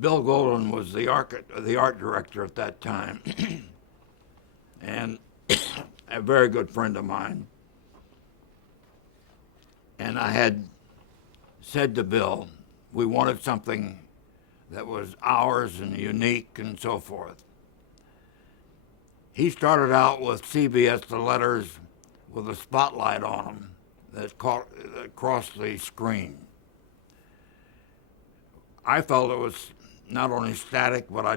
Bill Golden was the art director at that time, and a very good friend of mine. And I had said to Bill, we wanted something that was ours and unique and so forth. He started out with CBS, the letters with a spotlight on them that crossed the screen. I felt it was not only static, but I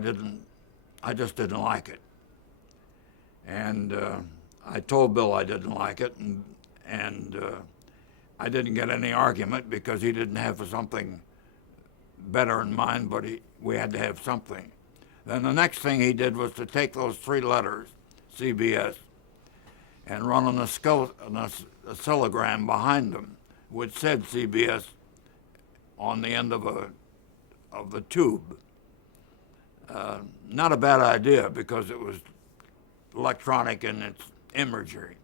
just didn't like it. And I told Bill I didn't like it, and I didn't get any argument because he didn't have something better in mind, but we had to have something. Then the next thing he did was to take those three letters, CBS, and run an oscillogram behind them, which said CBS on the end of the tube. Not a bad idea because it was electronic in its imagery.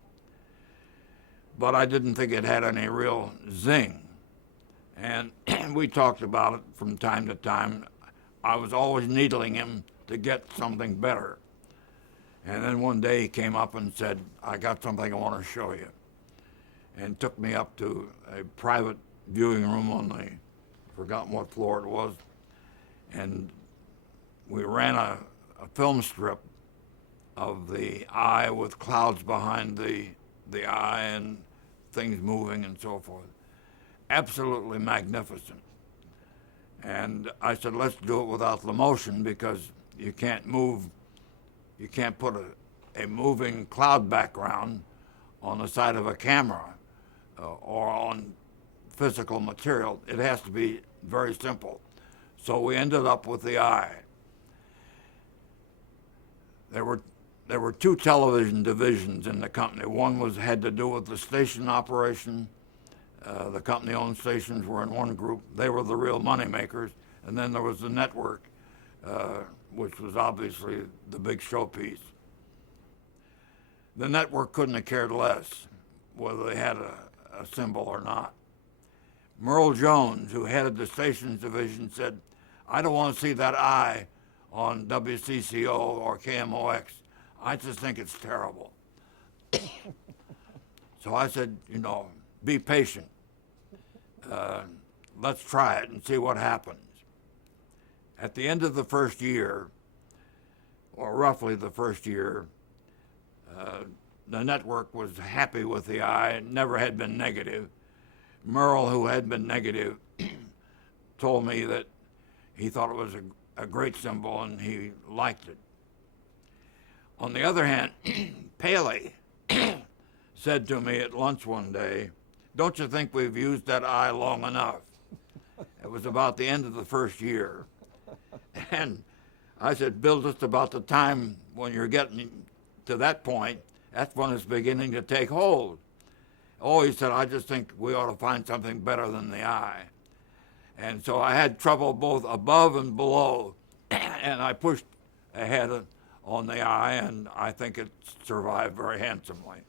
But I didn't think it had any real zing. And we talked about it from time to time. I was always needling him to get something better. And then one day he came up and said, I got something I want to show you. And took me up to a private viewing room on forgotten what floor it was. And we ran a film strip of the eye with clouds behind the eye and things moving and so forth. Absolutely magnificent. And I said, let's do it without the motion because you can't put a moving cloud background on the side of a camera or on physical material. It has to be very simple. So we ended up with the eye. There were two television divisions in the company. One had to do with the station operation. The company-owned stations were in one group. They were the real money makers. And then there was the network, which was obviously the big showpiece. The network couldn't have cared less whether they had a symbol or not. Merle Jones, who headed the stations division, said, I don't want to see that eye on WCCO or KMOX. I just think it's terrible. So I said, be patient. Let's try it and see what happens. At the end of the first year, or roughly the first year, the network was happy with the eye. It never had been negative. Merle, who had been negative, told me that he thought it was a great symbol and he liked it. On the other hand, Paley said to me at lunch one day, don't you think we've used that eye long enough? It was about the end of the first year. And I said, Bill, just about the time when you're getting to that point, that's when it's beginning to take hold. Oh, he said, I just think we ought to find something better than the eye. And so I had trouble both above and below, and I pushed ahead on the eye, and I think it survived very handsomely.